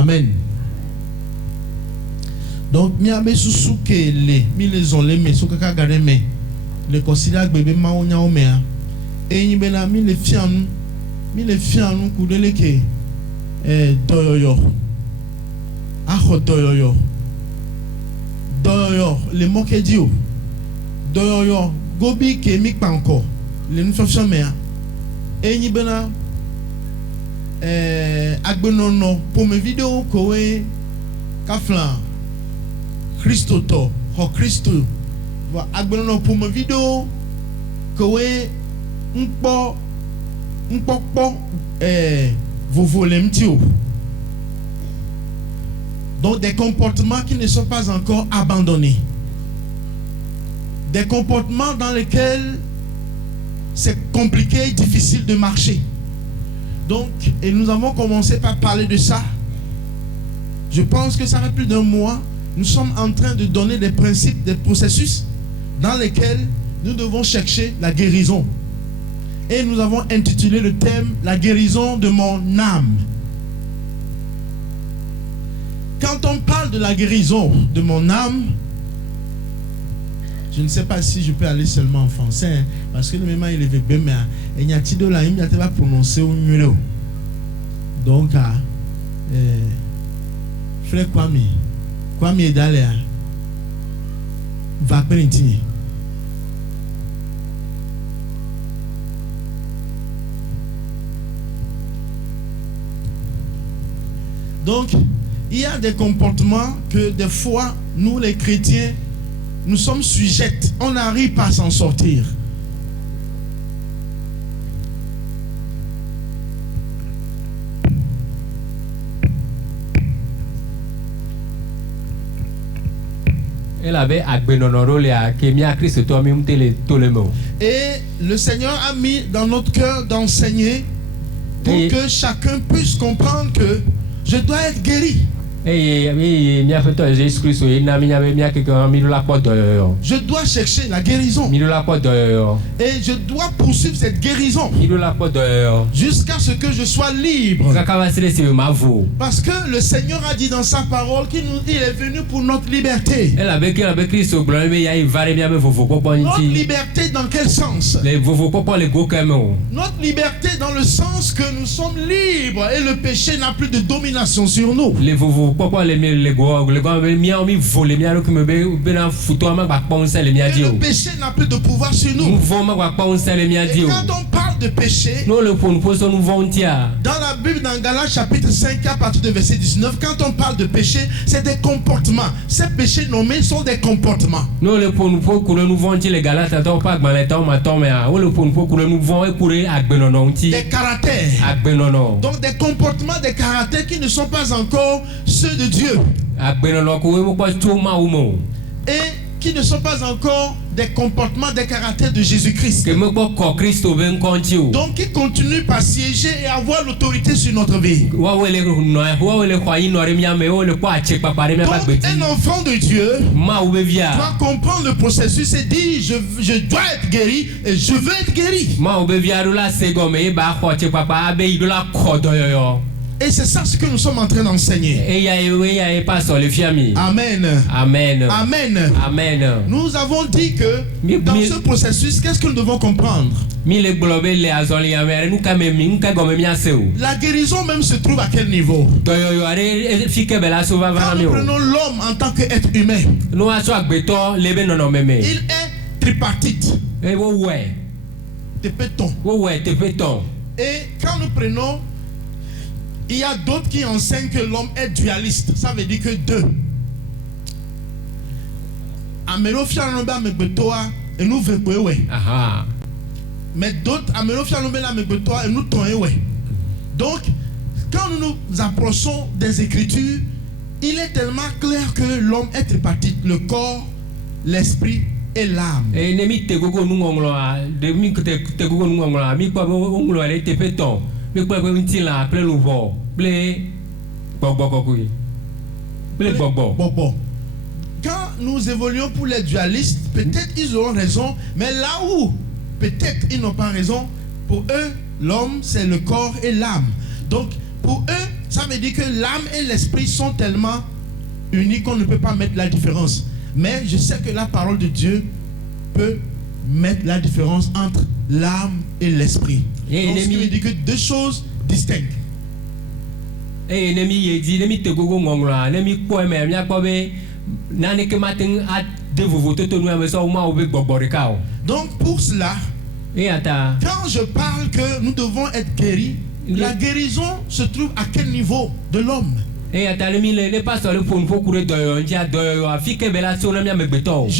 Amen. Donc, mi abe susu ke le, mi les ont les mais sous kaka gade mais le considère bébé maonya o mea. Et ni bena mi le fian kudele ke doyoyo. Aho doyoyo. Doyoyo le moke dio. Doyoyo gobi ke mi pa encore. Le nous faisons mea. Et ni bena agbenono pour mes vidéos kowe kaflan Christo ho Christo va agbenono pour mes vidéos kowe mpo vous volez m'tio. Donc des comportements qui ne sont pas encore abandonnés, des comportements dans lesquels c'est compliqué et difficile de marcher. Donc, et nous avons commencé par parler de ça. Je pense que ça fait plus d'un mois. Nous sommes en train de donner des principes, des processus dans lesquels nous devons chercher la guérison. Et nous avons intitulé le thème « La guérison de mon âme ». Quand on parle de la guérison de mon âme, je ne sais pas si je peux aller seulement en français, hein, parce que le moment il est bébé, mais il y a de la il va prononcer au numéro. Donc, frère Kwame est d'aller va prendre. Donc, il y a des comportements que des fois, nous les chrétiens, nous sommes sujets, on n'arrive pas à s'en sortir. Et le Seigneur a mis dans notre cœur d'enseigner pour que chacun puisse comprendre que je dois être guéri. Je dois chercher la guérison. Et je dois poursuivre cette guérison jusqu'à ce que je sois libre. Parce que le Seigneur a dit dans sa parole qu'il est venu pour notre liberté. Notre liberté dans quel sens? Notre liberté dans le sens que nous sommes libres et le péché n'a plus de domination sur nous. Et le péché n'a plus de pouvoir sur nous. Et quand on parle de péché, dans la Bible, dans Galates chapitre 5 à partir de verset 19, quand on parle de péché, c'est des comportements. Ces péchés nommés sont des comportements. Des caractères. Donc des comportements, des caractères qui ne sont pas encore ceux de Dieu. Et qui ne sont pas encore des comportements, des caractères de Jésus-Christ. Donc qui continuent par siéger et avoir l'autorité sur notre vie. Donc un enfant de Dieu doit comprendre le processus et dire je dois être guéri et je veux être guéri. Et c'est ça ce que nous sommes en train d'enseigner. Amen. Amen. Amen. Amen. Nous avons dit que dans ce processus, qu'est-ce que nous devons comprendre? La guérison même se trouve à quel niveau? Quand nous prenons l'homme en tant qu'être humain, il est tripartite. Tepéton. Et quand nous prenons, il y a d'autres qui enseignent que l'homme est dualiste. Ça veut dire que deux. Mais d'autres, donc, quand nous nous approchons des Écritures, il est tellement clair que l'homme est tripartite, le corps, l'esprit et l'âme. Quand nous évoluons pour les dualistes, peut-être ils auront raison, mais là où peut-être ils n'ont pas raison, pour eux, l'homme c'est le corps et l'âme. Donc pour eux, ça veut dire que l'âme et l'esprit sont tellement unis qu'on ne peut pas mettre la différence. Mais je sais que la parole de Dieu peut mettre la différence entre l'âme et l'esprit. Donc ce qui veut dire que deux choses distinctes. Donc pour cela, quand je parle que nous devons être guéris, la guérison se trouve à quel niveau de l'homme? Je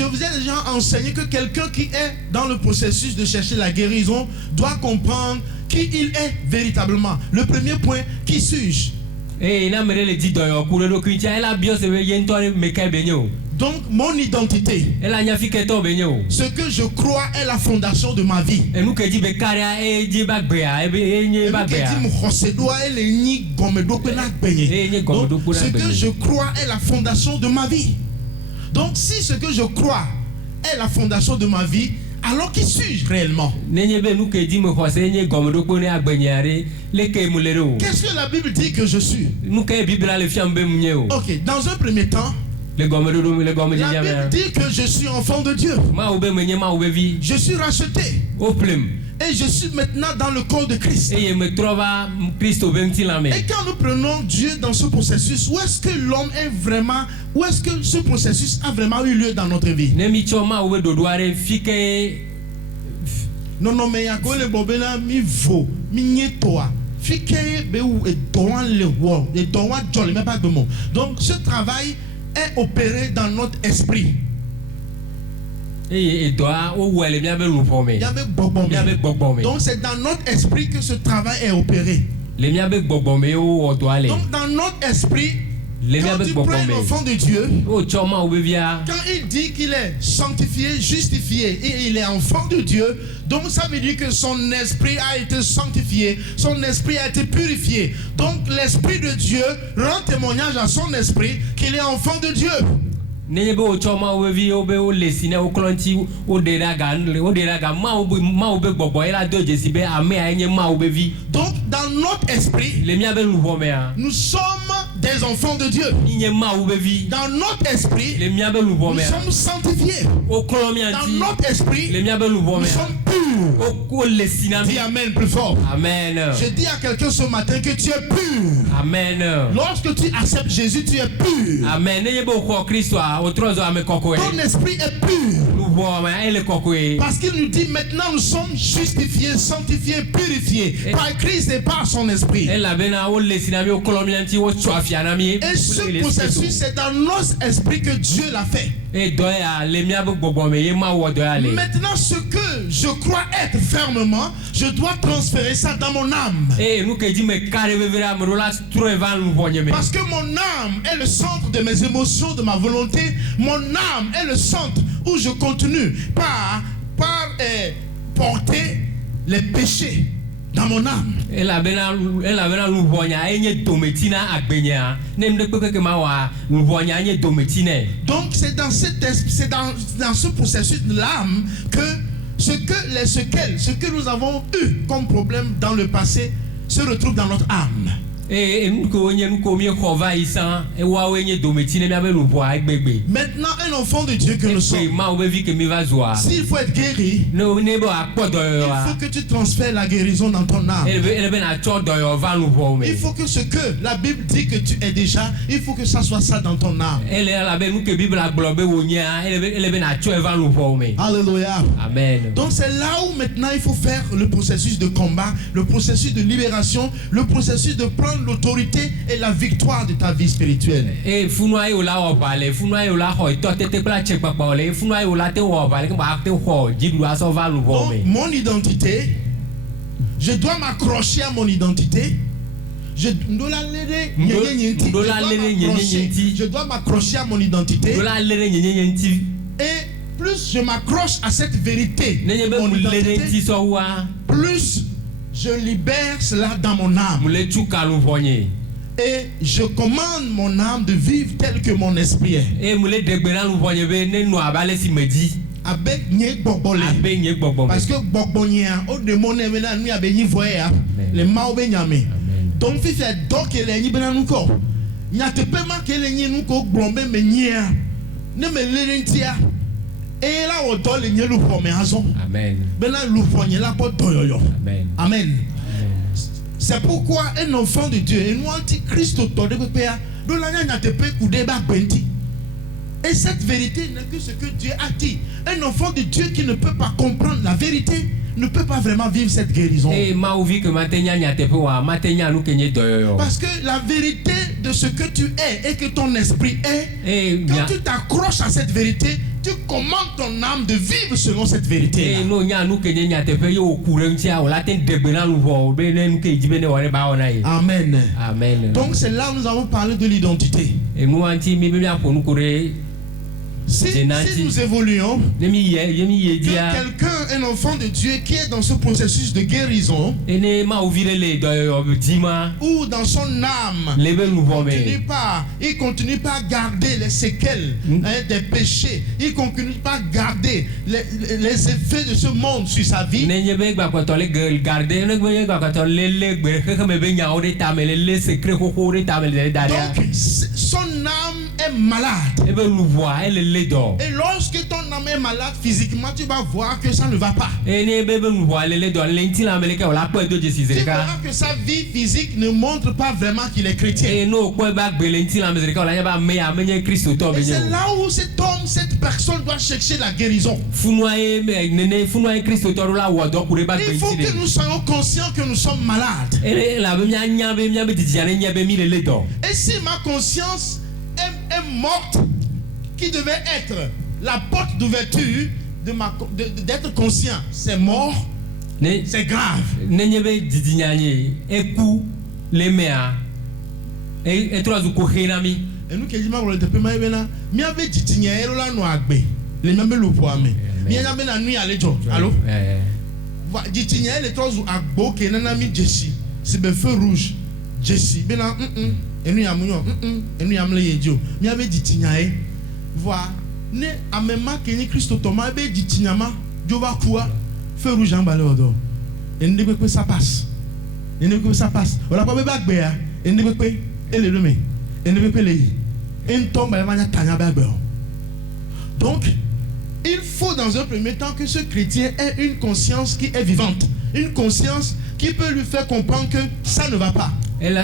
vous ai déjà enseigné que quelqu'un qui est dans le processus de chercher la guérison doit comprendre qui il est véritablement. Le premier point, qui suis-je? Donc mon identité, ce que je crois est la fondation de ma vie. Donc ce que je crois est la fondation de ma vie. Donc si ce que je crois est la fondation de ma vie, alors qui suis-je réellement? Qu'est-ce que la Bible dit que je suis? Ok, dans un premier temps, la Bible dit que je suis enfant de Dieu. Je suis racheté. Et je suis maintenant dans le corps de Christ. Et quand nous prenons Dieu dans ce processus, où est-ce que l'homme est vraiment, où est-ce que ce processus a vraiment eu lieu dans notre vie? Non, non, mais il y a quoi le bobena mi vo, mi nietoa. Donc ce travail est opéré dans notre esprit. Donc c'est dans notre esprit que ce travail est opéré. Donc dans notre esprit, quand tu prends l'enfant de Dieu, quand il dit qu'il est sanctifié, justifié et il est enfant de Dieu, donc ça veut dire que son esprit a été sanctifié, son esprit a été purifié. Donc l'esprit de Dieu rend témoignage à son esprit qu'il est enfant de Dieu. Donc dans notre esprit, nous sommes des enfants de Dieu. Dans notre esprit, nous sommes sanctifiés. Dans notre esprit, nous sommes purs. Dis Amen plus fort. Amen. Je dis à quelqu'un ce matin que tu es pur. Amen. Lorsque tu acceptes Jésus, tu es pur. Amen. Ton esprit est pur. Parce qu'il nous dit maintenant nous sommes justifiés, sanctifiés, purifiés par Christ et par son esprit. Et ce processus, c'est dans notre esprit que Dieu l'a fait. Maintenant, ce que je crois être fermement, je dois transférer ça dans mon âme. Parce que mon âme est le centre de mes émotions, de ma volonté. Mon âme est le centre où je continue par porter les péchés dans mon âme. Donc c'est dans ce processus de l'âme que ce que nous avons eu comme problème dans le passé se retrouve dans notre âme. Maintenant, un enfant de Dieu que nous sommes, s'il faut être guéri, il faut que tu transfères la guérison dans ton âme. Il faut que ce que la Bible dit que tu es déjà, il faut que ça soit ça dans ton âme. Alléluia. Amen. Donc c'est là où maintenant il faut faire le processus de combat, le processus de libération, le processus de prendre l'autorité et la victoire de ta vie spirituelle. Donc, mon identité, je dois m'accrocher à mon identité. Je dois m'accrocher à mon identité. Et plus je m'accroche à cette vérité, mon identité, plus je libère cela dans mon âme. Et je commande mon âme de vivre tel que mon esprit est. Avec nye bobole. Parce que bobonia au démon est maintenant nous abe ni voya les mauvais nyame. Donc fi fait donc ele ni bena nuko. Nya te pema ke le ni nuko gbombe me nyia. Ne me lerentia. Et là au do le ni lu po me azon. Amen. Bena lu po ni la po doyoyo. Amen. Amen. C'est pourquoi un enfant de Dieu et nous antichrist autour de pépéa de la nya te pe couder ba benti. Et cette vérité n'est que ce que Dieu a dit. Un enfant de Dieu qui ne peut pas comprendre la vérité ne peut pas vraiment vivre cette guérison. Parce que la vérité de ce que tu es et que ton esprit est, quand tu t'accroches à cette vérité, tu commandes ton âme de vivre selon cette vérité. Amen. Amen. Donc c'est là où nous avons parlé de l'identité. Si nous évoluons, quelqu'un, un enfant de Dieu qui est dans ce processus de guérison, ou dans son âme, il continue pas à garder les séquelles des péchés, il continue pas à garder les effets de ce monde sur sa vie. Donc, son âme est malade. Et lorsque ton âme est malade physiquement, tu vas voir que ça ne va pas. Tu verras que sa vie physique ne montre pas vraiment qu'il est chrétien. Et c'est là où cet homme, cette personne doit chercher la guérison. Il faut que nous soyons conscients que nous sommes malades. Et si ma conscience est morte, qui devait être la porte d'ouverture d'être conscient, c'est mort, c'est grave. Et nous qui disons que le paiement est là, mais avec Titinia et la noagbe, les mêmes le poids mais il y a bien la nuit à l'éjo. Allô? Titinia les trois ou agbo qui est un ami Jessie, c'est le feu rouge. Jessie, ben là, et nous y a mouillon, et nous y a mouillé Dieu. Mais avec Titinia, voilà, ne amema keni Christ Thomas be ditinyama joba quoi feu rouge en balé odo et ne peut que ça passe et ne peut que ça passe on a pas be bagbe ya et ne peut que et le demain et ne peut que les en tombe va nya tanya bagbe. Donc il faut dans un premier temps que ce chrétien ait une conscience qui est vivante, une conscience qui peut lui faire comprendre que ça ne va pas. Mais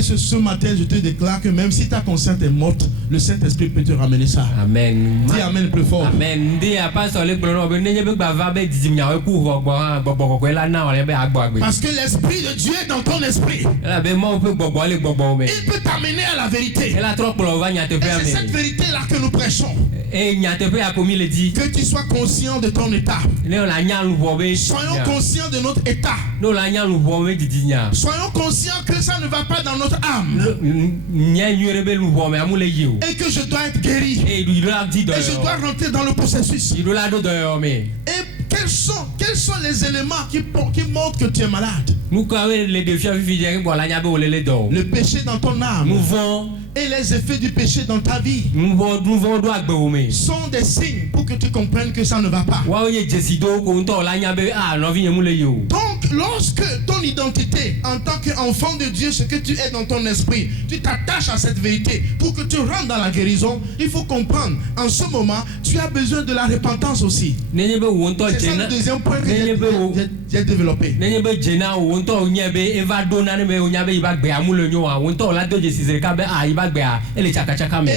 ce matin, je te déclare que même si ta conscience est morte, le Saint-Esprit peut te ramener ça. Amen. Dis Amen plus fort. Amen. Parce que l'Esprit de Dieu est dans ton esprit. Il peut t'amener à la vérité. Et c'est cette vérité-là que nous prêchons. Que tu sois conscient de ton état. Soyons conscients de notre état. Soyons conscients que ça ne va pas dans notre âme. Et que je dois être guéri. Et je dois rentrer dans le processus. Et quels sont les éléments qui montrent que tu es malade? Le péché dans ton âme et les effets du péché dans ta vie sont des signes pour que tu comprennes que ça ne va pas. Donc, lorsque ton identité en tant qu'enfant de Dieu, ce que tu es dans ton esprit, tu t'attaches à cette vérité pour que tu rentres dans la guérison, il faut comprendre, en ce moment, tu as besoin de la repentance aussi. C'est ça le deuxième point que j'ai développé. Et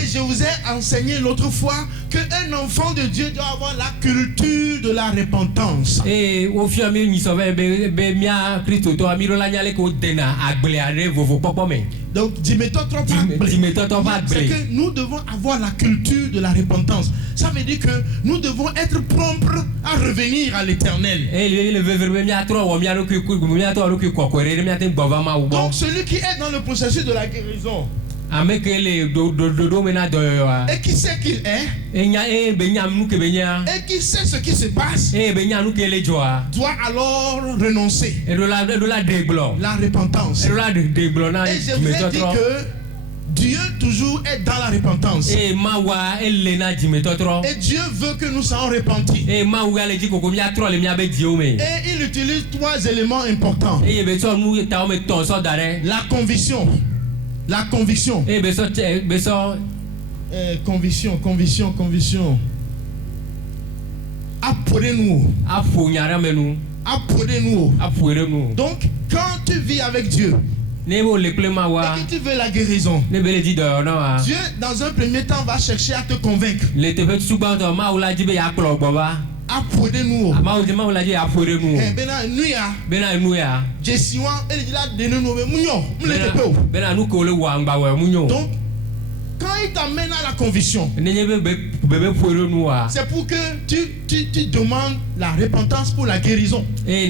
je vous ai enseigné l'autre fois qu'un enfant de Dieu doit avoir la culture de la repentance. Donc, dis-moi-toi c'est que nous devons avoir la culture de la repentance. Ça veut dire que nous devons être prompts à revenir à l'Éternel. Donc, celui qui est dans le processus de la guérison et qui sait qu'il est et qui sait ce qui se passe doit alors renoncer la repentance. Et je vous ai dit que Dieu toujours est dans la repentance. Et Dieu veut que nous soyons repentis. Et il utilise 3 éléments importants. La conviction. La conviction. Conviction. Apprenez-nous. Donc, quand tu vis avec Dieu et que tu veux la guérison, Dieu, dans un premier temps, va chercher à te convaincre. Apprenez-nous. Donc, quand il t'amène à la conviction, c'est pour que tu demandes la repentance pour la guérison. C'est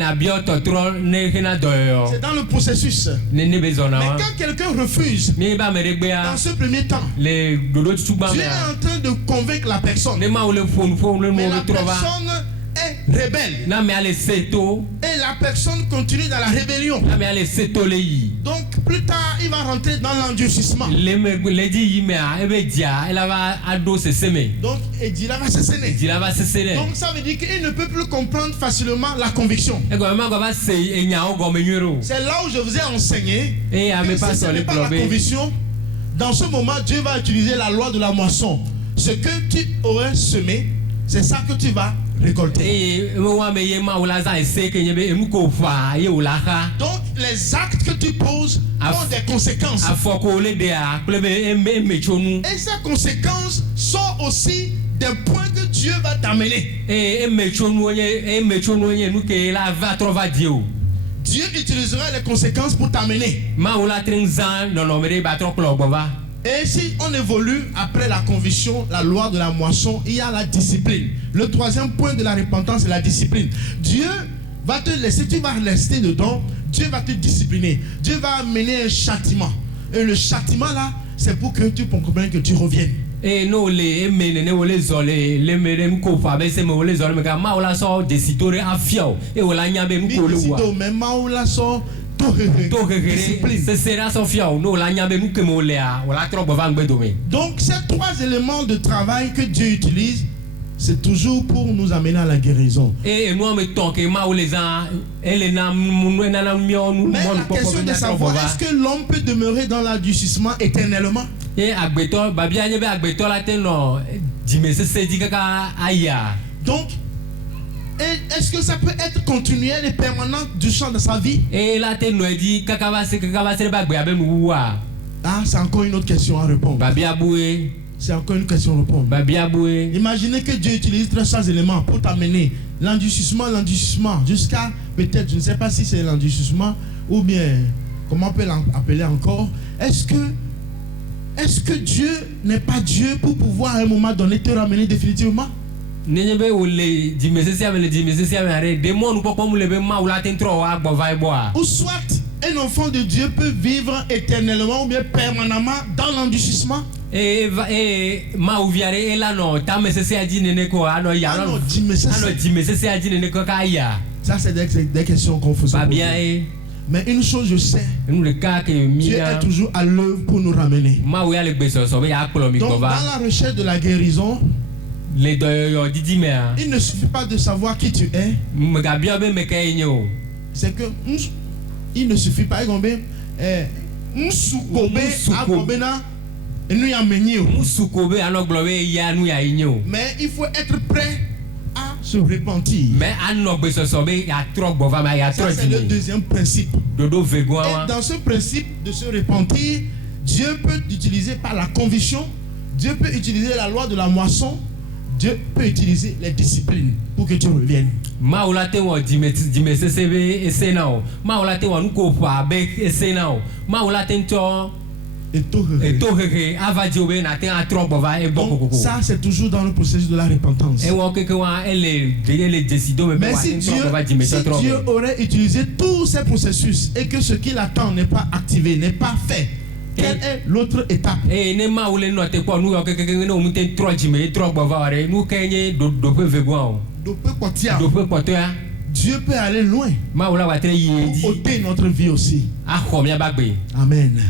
dans le processus. Mais quand quelqu'un refuse, dans ce premier temps, Dieu est en train de convaincre la personne. Mais la personne est rebelle. Et la personne continue dans la rébellion. Donc plus tard, il va rentrer dans l'endurcissement. Donc Edila va s'essayer. Donc ça veut dire qu'il ne peut plus comprendre facilement la conviction. C'est là où je vous ai enseigné que ce n'est pas la conviction. Dans ce moment, Dieu va utiliser la loi de la moisson. Ce que tu aurais semé, c'est ça que tu vas récolter. Donc les actes que tu poses ont des conséquences. Et ces conséquences sont aussi des points que Dieu va t'amener. Dieu utilisera les conséquences pour t'amener. Et si on évolue après la conviction, la loi de la moisson, il y a la discipline. Le 3e point de la repentance, c'est la discipline. Dieu va te laisser, tu vas rester dedans, Dieu va te discipliner. Dieu va amener un châtiment. Et le châtiment là, c'est pour que tu comprennes que tu reviennes. Et non les donc ces 3 éléments de travail que Dieu utilise, c'est toujours pour nous amener à la guérison. Mais la question de savoir, est-ce que l'homme peut demeurer dans l'endurcissement éternellement? Donc, est-ce que ça peut être continuel et permanent du champ de sa vie? Ah, c'est encore une autre question à répondre. C'est encore une question à répondre. Imaginez que Dieu utilise 300 éléments pour t'amener l'endurcissement, jusqu'à peut-être, je ne sais pas si c'est l'endurcissement ou bien, comment on peut l'appeler encore. Est-ce que Dieu n'est pas Dieu pour pouvoir à un moment donné te ramener définitivement? Ou soit un enfant de Dieu peut vivre éternellement ou bien permanemment dans l'endurcissement. Ça c'est des questions qu'on faut se poser. Mais une chose je sais, Dieu est toujours à l'œuvre pour nous ramener. Donc dans la recherche de la guérison, il ne suffit pas de savoir qui tu es. C'est que il ne suffit pas mais il faut être prêt à se repentir. Ça, c'est le 2e principe. Et dans ce principe de se repentir, Dieu peut utiliser par la conviction, Dieu peut utiliser la loi de la moisson, Dieu peut utiliser les disciplines pour que tu reviennes. Donc ça c'est toujours dans le processus de la repentance. Mais si Dieu aurait utilisé tous ces processus et que ce qu'il attend n'est pas activé, n'est pas fait, quelle est l'autre étape? Dieu peut aller loin pour ôter notre vie aussi. Amen.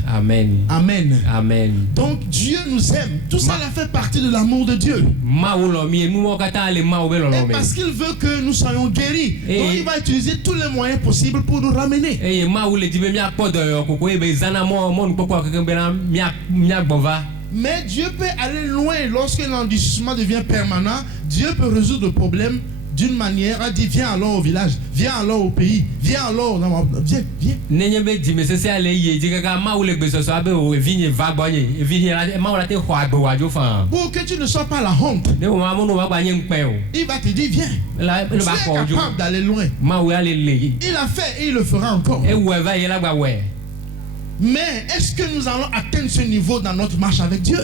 Amen. Amen. Amen. Donc Dieu nous aime. Tout ça fait partie de l'amour de Dieu. Et parce qu'il veut que nous soyons guéris. Donc il va utiliser tous les moyens possibles pour nous ramener. Mais Dieu peut aller loin lorsque l'endurcissement devient permanent. Dieu peut résoudre le problème d'une manière. A dit viens alors au village, viens alors au pays, viens alors. Viens, viens. Pour que tu ne sois pas la honte. Il va te dire viens. Tu es capable d'aller loin. Il a fait et il le fera encore. Mais est-ce que nous allons atteindre ce niveau dans notre marche avec Dieu?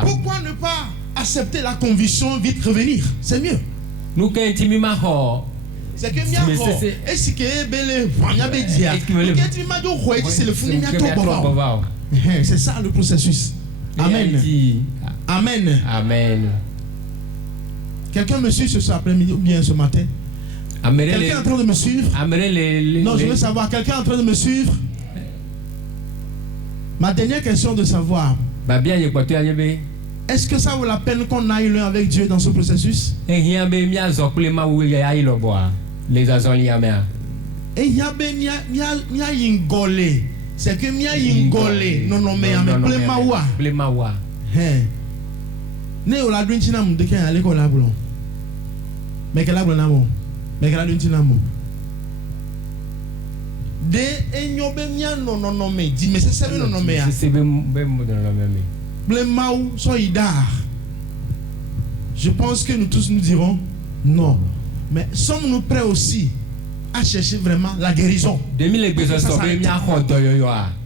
Pourquoi ne pas accepter la conviction vite revenir? C'est mieux. C'est que c'est ça le processus. Amen. Amen. Amen. Quelqu'un me suit ce après-midi ou bien ce matin? Quelqu'un est en train de me suivre? Non, je veux savoir, quelqu'un est en train de me suivre? Ma dernière question de savoir, est-ce que ça vaut la peine qu'on aille loin avec Dieu dans ce processus? C'est que mia yingole non non mais ple mawa ne ola dunchina mu de kan ale ko labulo mais que labulo na mo mais que la dunchina mu de enyobe mia non non non mais dit mais c'est non non mais ple mau so idar. Je pense que nous tous nous dirons non, mais sommes-nous prêts aussi à chercher vraiment la guérison?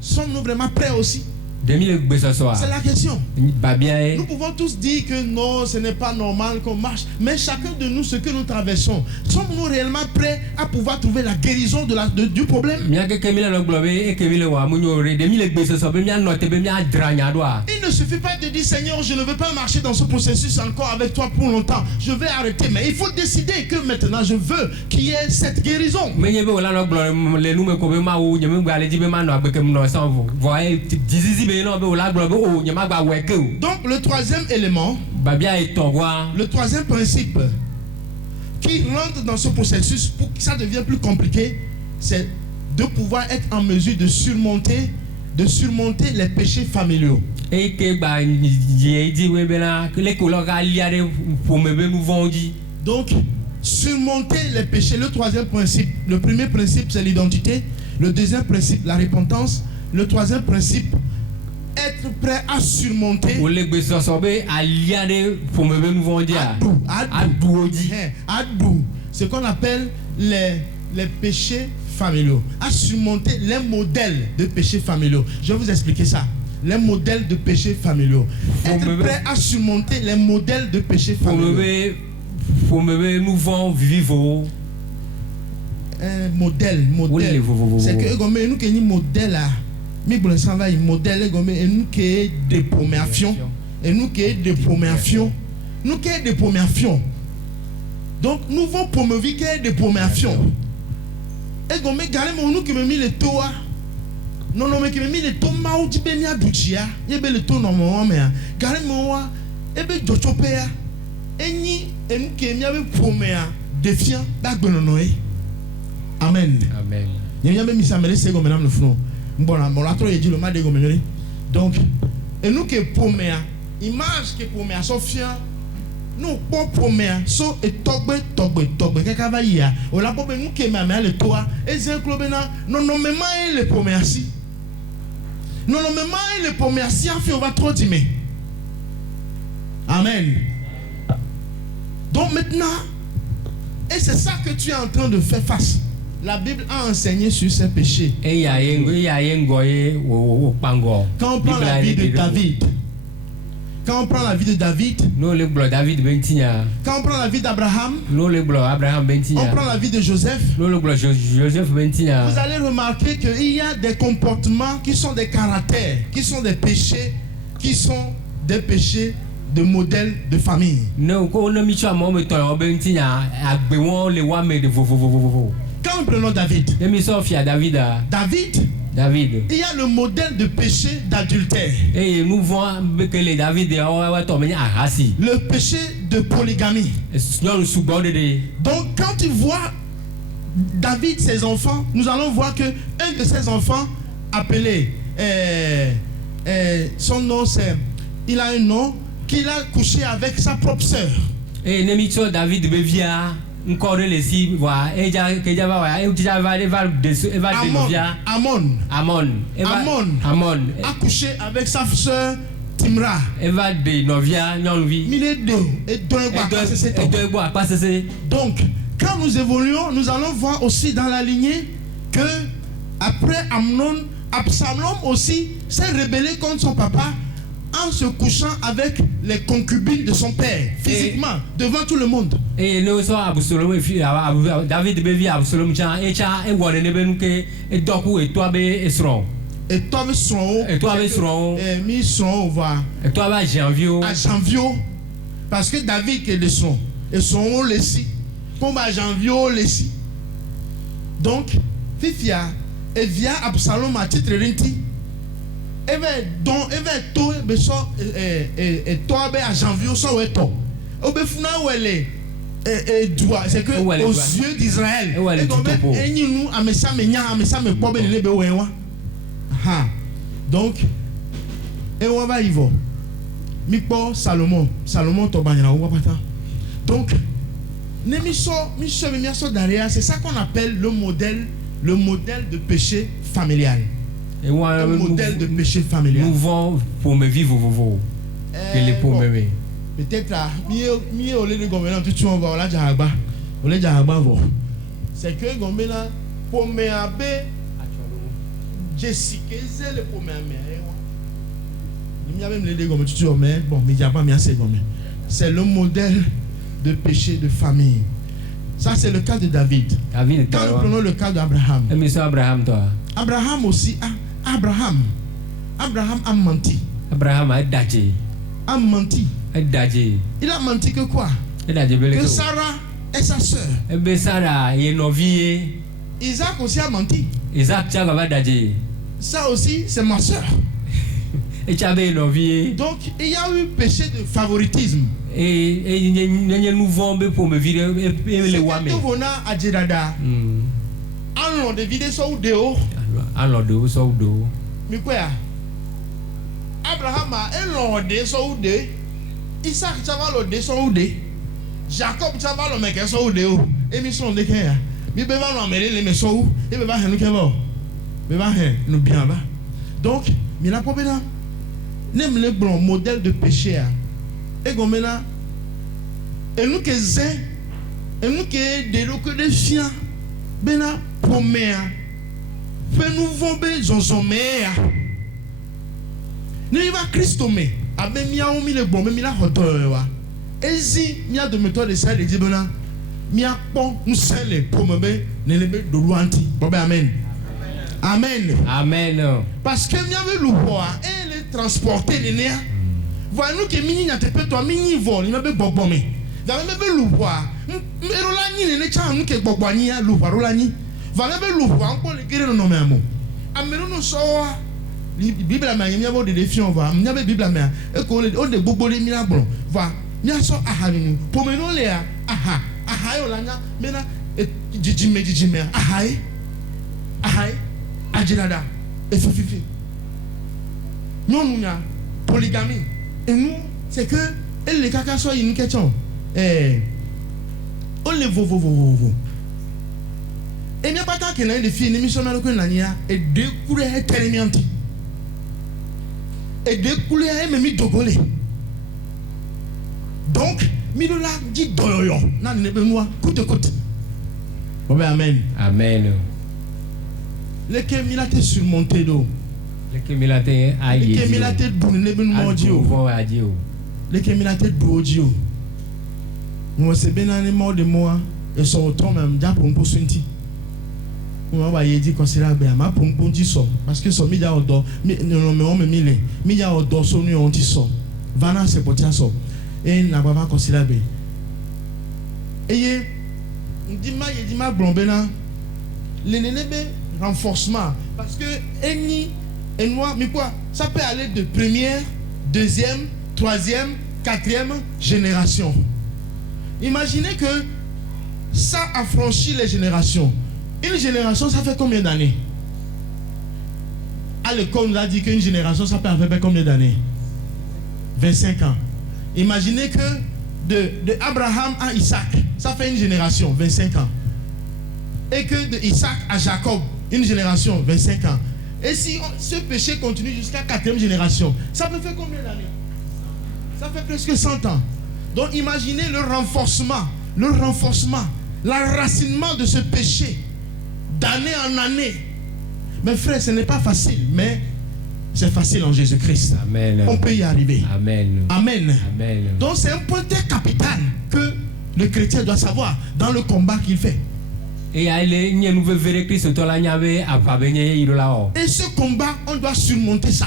Sommes-nous vraiment prêts aussi? C'est la question. Nous pouvons tous dire que non, ce n'est pas normal qu'on marche, mais chacun de nous, ce que nous traversons, sommes-nous réellement prêts à pouvoir trouver la guérison du problème? Il ne suffit pas de dire Seigneur, je ne veux pas marcher dans ce processus encore avec toi pour longtemps, je vais arrêter, mais il faut décider que maintenant je veux qu'il y ait cette guérison. Donc le troisième élément, le troisième principe qui rentre dans ce processus pour que ça devienne plus compliqué, c'est de pouvoir être en mesure de surmonter les péchés familiaux. Donc surmonter les péchés, le troisième principe. Le premier principe c'est l'identité, le deuxième principe la repentance, le troisième principe être prêt à surmonter ce qu'on appelle les péchés familiaux, à surmonter les modèles de péchés familiaux. Je vais vous expliquer ça. Les modèles de péchés familiaux. Être prêt à surmonter les modèles de péchés familiaux. Modèle. C'est que nous avons modèle là. Mais pour l'instant, il y a un modèle et nous qui est de premiation. Et nous qui est de premiation. Nous qui est de premiation. Donc nous vont promouvoir qui est de premiation. Et nous qui me mis le toit. Non, mais qui me mis le toit. Maouti benia duchia. Il y a le toit normalement. Mais carrément, et bien d'ochopéa. Et nous qui est mis première défiant. Amen. Amen. Il y a même ça me laisse comme madame le front. Bon, la trop est dit le mal de gommeri. Donc, et nous qui première image qui première Sophia, nous pas première so et togbe quelqu'un va y a. On l'a pas nous qui m'a le toit et c'est un club non mais les premières si. Non mais les premières si en fait on va trop dire. Amen. Donc maintenant, et c'est ça que tu es en train de faire face. La Bible a enseigné sur ces péchés. Quand on prend la vie de David, Quand on prend la vie de David, no le gblɔ David be ŋutinya, quand on prend la vie d'Abraham, no le gblɔ Abraham be on ŋutinya, prend la vie de Joseph, no le gblɔ Joseph be ŋutinya. vous allez remarquer qu'il y a des comportements qui sont des caractères, qui sont des péchés, qui sont des péchés de modèle de famille. Ne ko ne mi tsɔ amewo me tɔ be ŋutinya, agbewo le wɔme de vovovovovo. Quand nous prenons David, Ne mi sɔ fia Davida, David. il y a le modèle de péché d'adultère, Eye nu vɔ̃ be ke le David wɔwɔ tɔ me nye ahasi. le péché de polygamie. Nyɔnu sugbɔ ɖeɖe. Donc quand tu vois David, ses enfants, nous allons voir que un de ses enfants appelé, son nom c'est, il a un nom, qu'il a couché avec sa propre sœur. Eye ne mi tsɔ David be via ŋkɔ ɖe le si voa kedza va wa edza va de nɔvia Amon Amon a couché avec sa sœur Timra. eva de nɔvia nyɔnuvi. Edo egbɔ akpa sese. Donc, quand nous évoluons, nous allons voir aussi dans la lignée que après Absalom aussi s'est rebellé contre son papa en se couchant avec les concubines de son père, physiquement, devant tout le monde. Et nous sommes Absalom et David be vi Absalom tsa etsa ewɔ ɖe ne be nu ke edɔku etɔa be esrɔ̃. Etɔa be srɔ̃wo. Mi srɔ̃wo va. Etɔa be aziãviwo. Aziãviwo. Parce que David est le srɔ̃. Esrɔ̃wo le si. Comme aziãviwo le si. Donc, fifia evia Absalom à titre renti. Eve to be so etɔ be aziãviwo sɔ wo etɔ. Obe funa wele doa, c'est que aux yeux d'Israël. Et donc enyi nu amesa me nya amesa me kpɔ be ne be wɛwa. Donc et on va y voir. Mi kpɔ Salomon tɔ banyana wo pata. Donc ne mi so derrière, c'est ça qu'on appelle le modèle de péché familial. Le modèle de péché familial. Nous vont pour me vivre vovo. Que les pour me. Peut-être là, mi au lieu de gommer tout on va là jahaba. On les jahaba vo. C'est que gommer là pour me abe Jessica c'est le pour me il y a même les gommer tout mais bon, mais il y a pas mi assez gommer. C'est le modèle de péché de famille. Ça c'est le cas de David. Quand nous prenons le cas d'Abraham. Abraham toi. Abraham aussi Abraham a menti. Abraham a daje. A menti. Il a menti que quoi? Que Sarah est sa sœur. Sarah est novie. Isaac aussi a menti. Isaac t'a va daje. Ça aussi c'est ma sœur. Et tu avais novie. Donc il y a eu péché de favoritisme. Et nous vont pour me virer le wame. C'est que vous n'avez pas dit dada. Alors de vider ça ou dehors. Alors de ça ou dehors. Mais quoi? Abraham a l'ordre ça ou dehors. Isaac ça va l'ordre ça ou dehors. Jacob ça va le mec ça ou dehors. Et mi sont de quel? Mi be va nous amener les meso. Et be va nous quel va? Be va nous bien va. Donc, mi la problème. N'aime le bon modèle de péché. Et comme là, et nous que zé, et nous que des locaux de chiens, ben là, pour mère, fait nous vomber zonzomère. Nous y va Christomé, avec mia ou mi le bon, mais mi la hotoewa. Et si mia de méthode de ça, de dire ben mia pon nous selle pour me be, ne le be de lointi. Bon ben amen. Amen. Amen. Parce que mia veut le voir et le transporter les nerfs. Voilà nous que mini n'a te toi mini vol, il m'a be bobomé. Dans me be le voir. Rolani ne tcha nous que bobani a le voir rolani. Va me be le voir encore le guérir non mais amour. Amero no so Bible ma yemi abo de défi on va. Mia be Bible ma e ko le o de bobo le mi na bon. Va mia so aha ni po me no le aha yo lanya me na jijime aha ajirada et fifi. Non nya polygamie. Et nous, c'est que les caca soit une question. On les vo. Et bien pas tant qu'il y a des filles, une émission dans le et deux couleurs terminantes. Et deux couleurs même dogolé. Donc, Milola dit doyo. Nan ne benoît, coûte. Bon amen. Amen. Les que milate surmonté d'eau. Les que milate aïe. Les que milate boune ne benoît dio. les caminateurs d'audio. Moi, c'est bien un mot de moi. Et son autant même, déjà pour me sentir. Moi, je vais dire que c'est là, ma pour me dire parce que son média au dos, non, mais on me mille, média au dos, son on dit ça. Vana, c'est pour ça. Et n'a pas considéré bien. Et dit ma blombena, les renforcement. Parce que, et moi, mais quoi, ça peut aller de première, deuxième, troisième, quatrième génération. Imaginez que ça a franchi les générations. Une génération, ça fait combien d'années? À l'école, on nous a dit qu'une génération, ça peut faire combien d'années? 25 ans. Imaginez que de Abraham à Isaac, ça fait une génération, 25 ans. Et que de Isaac à Jacob, une génération, 25 ans. Et si ce péché continue jusqu'à la 4e génération, ça peut faire combien d'années? Ça fait presque 100 ans. Donc imaginez le renforcement, l'enracinement de ce péché d'année en année. Mes frères, ce n'est pas facile, mais c'est facile en Jésus-Christ. Amen. On peut y arriver. Amen. Amen. Amen. Donc c'est un point très capital que le chrétien doit savoir dans le combat qu'il fait. Et ce combat, on doit surmonter ça.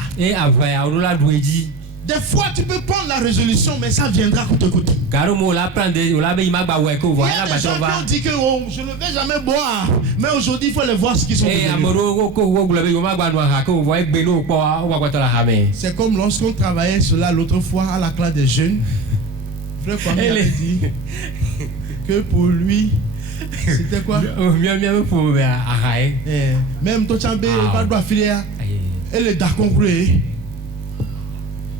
Des fois, tu peux prendre la résolution, mais ça viendra côté côté. Il y a des gens qui ont dit que oh, je ne vais jamais boire. Mais aujourd'hui, il faut les voir ce qu'ils sont devenus. C'est comme lorsqu'on travaillait cela l'autre fois à la classe des jeunes. Frère Kwame avait dit que pour lui, c'était quoi? Même toi, tu as pas droit filer. Elle est d'accord pour lui.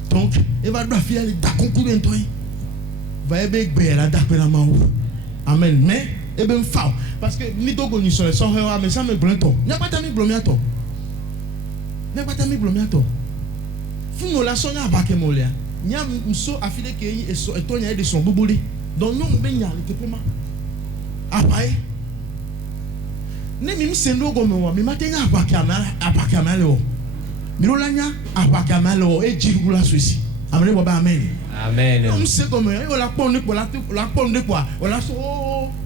Donc, il va devoir faire les d'accord pour toi. Va y avoir d'accord pour amen. Mais, il va faire. Parce que, ni to goni sur les sons, mais ça me blâme toi. N'y a pas de blâme à toi. N'y a pas de blâme à toi. Fou la sonne à baquer mon lien. N'y a un saut à filer qui est et toi, il y a des sons bouboulis. Donc, nous, on va y aller. Après, ne m'y c'est nous comme moi. Mais maintenant, à baquer à mal. Mirolanya abakamalo et jirula suisi. Amen. Amen. On sait comment on la ponde pour la ponde quoi. On la so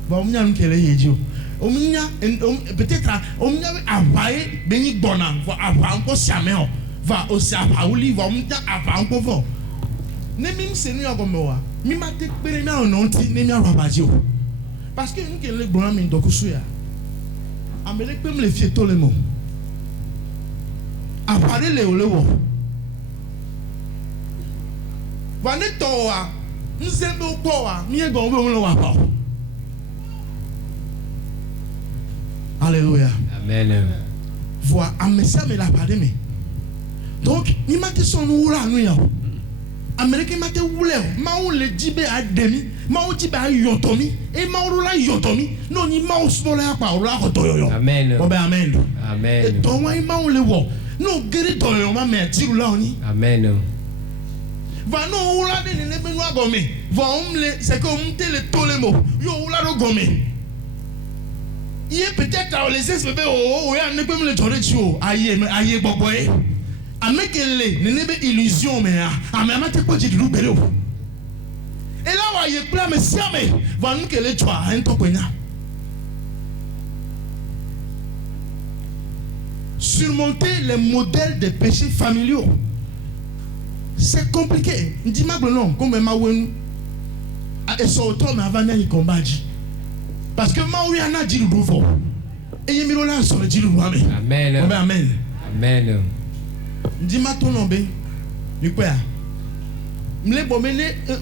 va on y a un kele yedio. On y a peut-être on y a abaye beni bona va aba encore siameo. Va aussi aba oli va on y a aba encore va. Ne mim c'est nous comme moi. Mi ma te pere na onti ne mi arabadio. Parce que nous kele bona mi dokusuya. Amele pem le fieto le mo. Apare le olewo. Wane toa, nzembe upoa, miye gombe ulo wapa. Alléluia. Amen. Vois, amesa me la parle me. Donc, ni mate son oula nou ya. Américain mate oule, ma ou le dibe a demi, ma ou dibe a yotomi, et ma ou la yotomi, non ni ma ou smola pa ou la kotoyo. Amen. Obe amen. Amen. Et donc, ma ou le wo. Non, guéri dans le moment, mais dis-le là, amen. Va non, ou là, ne peut pas gommer. Va c'est comme le tolemo. Yo, ou là, le gommer. Il est peut-être les espèces, oh, ne peut me le donner, tu vois. Aïe, boboé. A mec, ne peut illusion, mais à ma tête, quoi, j'ai du loup, et là, il est plein, mais si, mais va nous que les toi, un topoina. Surmonter les modèles des péchés familiaux. C'est compliqué. Dis-moi non, comme ma ouenu. Et surtout, mais avant d'aller combattre. Parce que ma ouenu a dit le nouveau. Et il me l'a sur le dit le nouveau. Amen. Amen. Amen. Dis-moi ton nom, ben. Du quoi?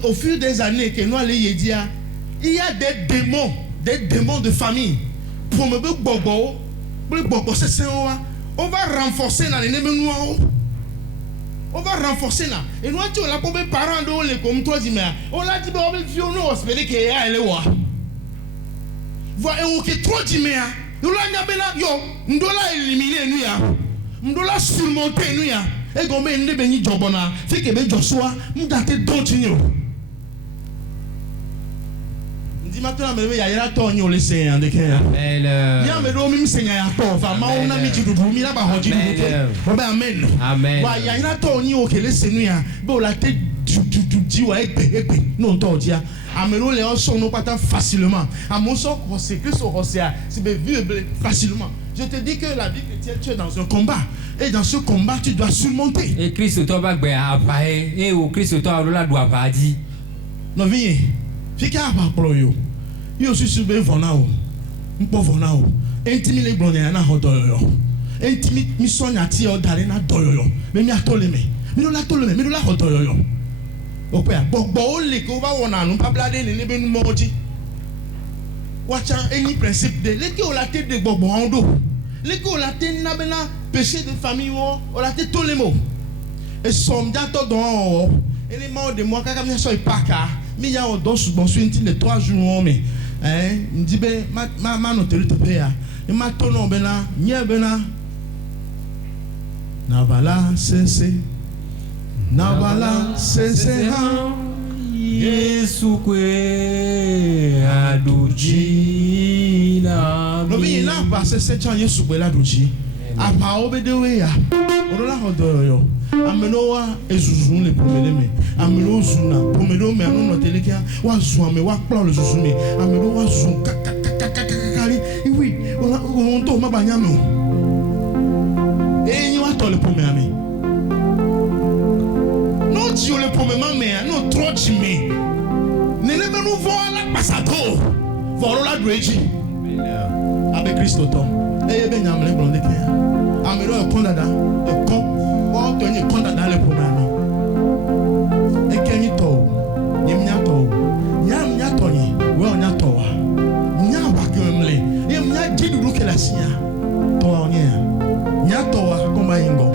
Au fil des années que nous allons dire, il y a des démons de famille. Pour me dire, bobo, c'est on va renforcer dans les noirs. On va renforcer là. Et nous, tu as les parents de comme toi, dis-moi. On l'a dit, on va espérer qu'il y a les rois. Voilà, et ok, trop dis-moi. Nous l'avons yo, nous devons éliminer nous. Nous devons surmonter nous. Et comme nous devons bénir Jobona, fait que ben Joshua, nous devons continuer. Maintenant, il y a un ton de l'océan de Kenya. Il y a un même Seigneur à toi. Va on a mis du bout, il a pas rendu du bout. Amen. Amen. Il y a un ton de l'océan. Bon, la tête du diwa ebe non to dia amelo le son non pas facilement à mon son c'est que so hosia c'est vivre facilement. Je te dis que la vie chrétienne, tu es dans un combat. Et dans ce combat, tu dois surmonter. Et Christ toi va apparaître. Et au Christ toi là doit pas dire. Non viens. Fica pas pour yo. Yo suis sur ben vonao. Mpo vonao. Intimi le blonde na hodoyo. Intimi mi sonya ti o dare na doyo. Me mi atoleme. Mi no la toleme, mi no la hodoyo. Ope gbogbo o le ko ba wona nu pa blade ni be nu moji. Watcha any principe de leki o la tête de gbogbo ondo. Leki o la tête na bena péché de famille o la tête tolemo. Et som dato don ele ma de moi kaka mi so ipaka. Mi ya o do sugbon so nti le 3 jours mais ndibe ma no telu to pe ya. E ma to no bena nye bena na bala sense na bala sense ha Yesu kwe aduji na no bi na ba sense chan Yesu kwe aduji apa obedewe ya orola hodoyo amenoa ezuzu le pomele amelo zuna pomelo me anu no telekia wa zu ame wa kpla le zuzu me amelo wa zu kakakakakakari iwi on to ma banyame enyi wa to le pomele ame no ji o le pomele me no trochi me nene be no vola passato vorola dueji avec Christ to eye be nyamle blonde ke amelo e kondada e kon o to ni kondada le pomele e kenyi to nyimnya to nyamnya to ni we onya to wa nya ba kemle e mnya jidu ke la sia to nya to wa komba ingo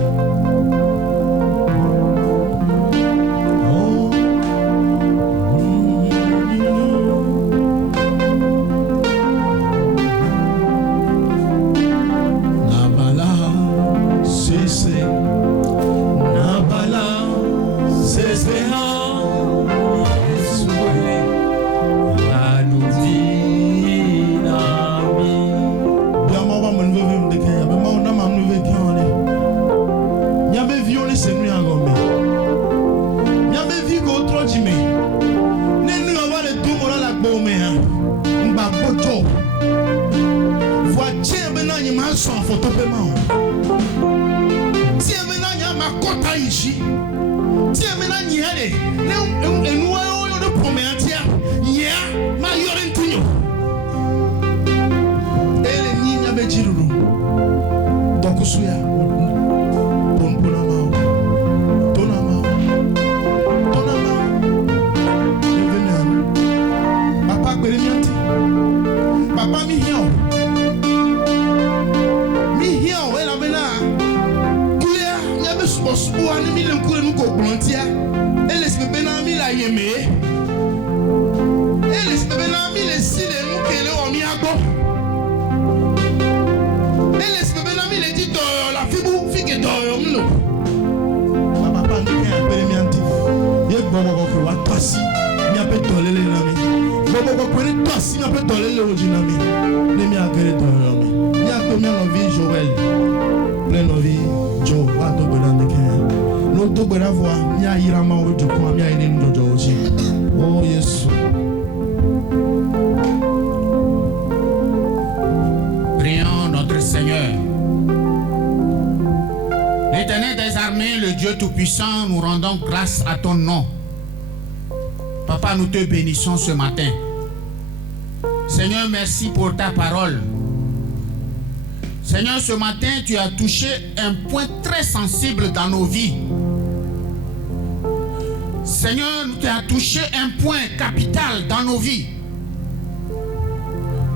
Tout-Puissant, nous rendons grâce à ton nom. Papa, nous te bénissons ce matin. Seigneur, merci pour ta parole. Seigneur, ce matin, tu as touché un point très sensible dans nos vies. Seigneur, tu as touché un point capital dans nos vies.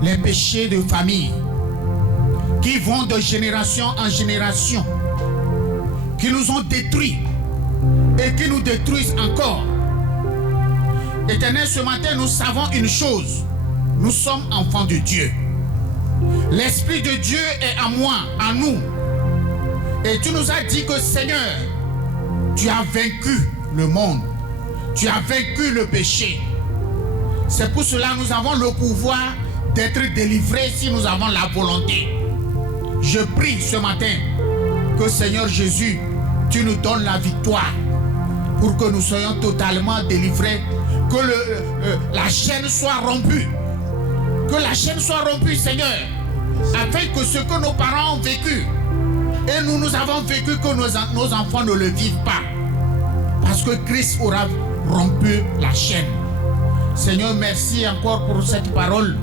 Les péchés de famille qui vont de génération en génération, qui nous ont détruits et qui nous détruisent encore. Éternel, ce matin, nous savons une chose. Nous sommes enfants de Dieu. L'Esprit de Dieu est à moi, à nous. Et tu nous as dit que, Seigneur, tu as vaincu le monde. Tu as vaincu le péché. C'est pour cela que nous avons le pouvoir d'être délivrés si nous avons la volonté. Je prie ce matin que, Seigneur Jésus, tu nous donnes la victoire pour que nous soyons totalement délivrés, que la chaîne soit rompue. Que la chaîne soit rompue, Seigneur, afin que ce que nos parents ont vécu, et nous avons vécu, que nos enfants ne le vivent pas. Parce que Christ aura rompu la chaîne. Seigneur, merci encore pour cette parole.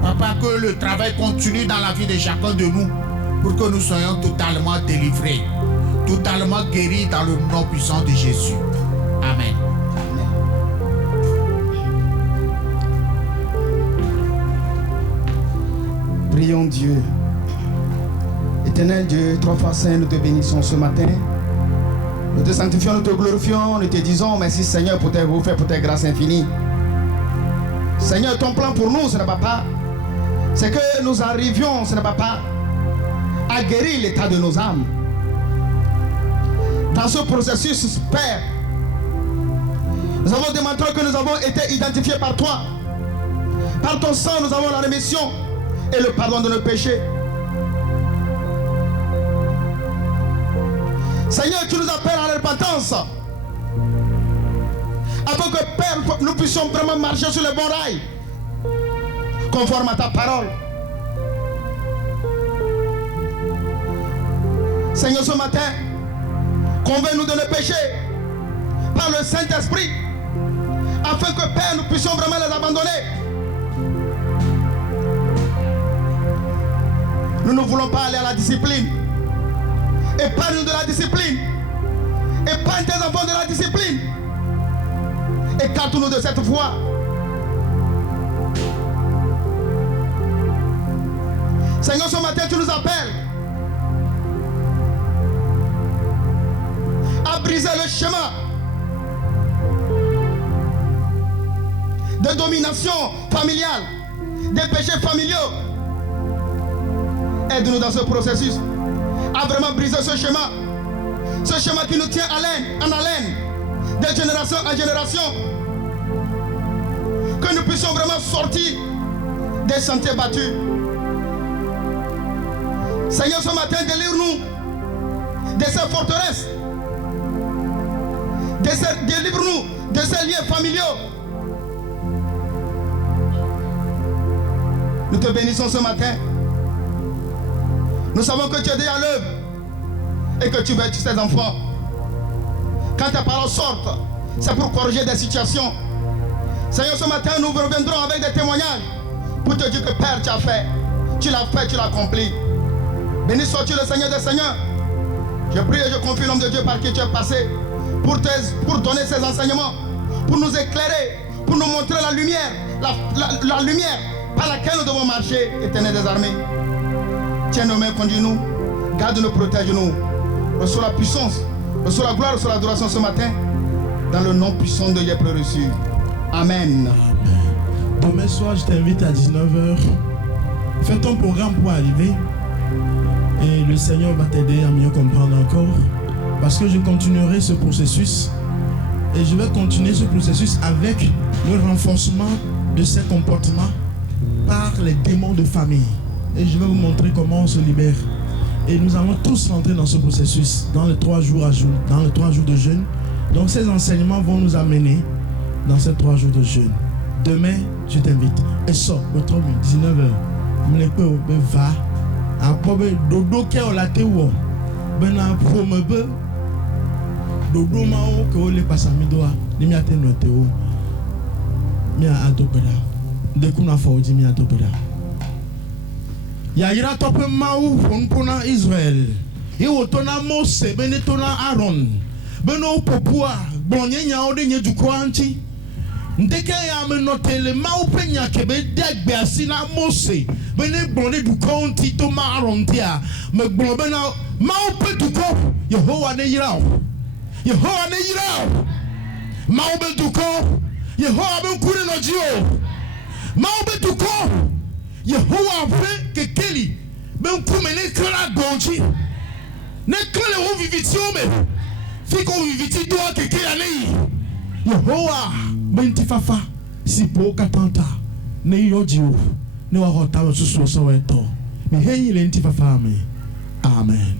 Papa, que le travail continue dans la vie de chacun de nous, pour que nous soyons totalement délivrés, totalement guéris dans le nom puissant de Jésus. Amen. Prions Dieu. Éternel Dieu, trois fois saint, nous te bénissons ce matin. Nous te sanctifions, nous te glorifions, nous te disons merci Seigneur pour tes grâces infinies. Seigneur, ton plan pour nous, ce n'est pas c'est que nous arrivions, ce n'est pas à guérir l'état de nos âmes. Dans ce processus, Père, nous avons démontré que nous avons été identifiés par toi. Par ton sang, nous avons la rémission et le pardon de nos péchés. Seigneur, tu nous appelles à la repentance, afin que, Père, nous puissions vraiment marcher sur le bon rail, conforme à ta parole. Seigneur, ce matin, convainc-nous de nos péchés par le Saint-Esprit, afin que, Père, nous puissions vraiment les abandonner. Nous ne voulons pas aller à la discipline. Épargne-nous de la discipline. Épargne tes enfants de la discipline. Écarte-nous de cette voie. Seigneur, ce matin, tu nous appelles à briser le schéma de domination familiale, des péchés familiaux. Aide-nous dans ce processus à vraiment briser ce schéma qui nous tient en haleine, de génération en génération. Que nous puissions vraiment sortir des sentiers battus. Seigneur, ce matin, délivre-nous de ces forteresses. Délivre-nous de ces liens familiaux. Nous te bénissons ce matin. Nous savons que tu es déjà à l'œuvre et que tu veux tuer tes enfants. Quand tes paroles sortent, c'est pour corriger des situations. Seigneur, ce matin, nous reviendrons avec des témoignages pour te dire que Père, tu as fait, tu l'as accompli. Béni sois-tu le Seigneur des Seigneurs. Je prie et je confie l'homme de Dieu par qui tu es passé pour donner ces enseignements, pour nous éclairer, pour nous montrer la lumière, la lumière par laquelle nous devons marcher, Éternel des armées. Tiens nos mains, conduis-nous, garde-nous, protège-nous. Reçois la puissance, reçois la gloire, reçois l'adoration ce matin, dans le nom puissant de Dieu reçu. Amen. Demain soir, je t'invite à 19h. Fais ton programme pour arriver. Et le Seigneur va t'aider à mieux comprendre encore. Parce que je continuerai ce processus. Et je vais continuer ce processus avec le renforcement de ces comportements par les démons de famille. Et je vais vous montrer comment on se libère. Et nous allons tous rentrer dans ce processus dans les 3 jours de jeûne. Donc ces enseignements vont nous amener dans ces 3 jours de jeûne. Demain, je t'invite. Et sors, 19h. Va. Après, dodo ke olate wo. Bena promebe. Dodo mao ke ole pasamidoa. Ni mi ateno teo. Mi adopera. Dekuna faoji mi adopera. Ya ira tope mau fonpona Israël. Iwo tona Mose, bene tona Aaron. Beno popua, bonye nya ode nye dukwanti. Ndeke ya menotele mau penya kebe degbe asina Mose. Bene bonne dukonti to Aaron tia. Me bon bena mau pe duko. Yehowa ne yirao. Yehowa ne yirao. Mau be duko. Yehowa ben kure no jio. Mau be duko. Yehowa fait que Kelly ben kumene kala donji ne kala wo viviti ome fi ko viviti do ke ke anei Yehowa ben tifafa si po katanta ne yojiwo ne wa hota so so so eto mi henyi le tifafa me amen.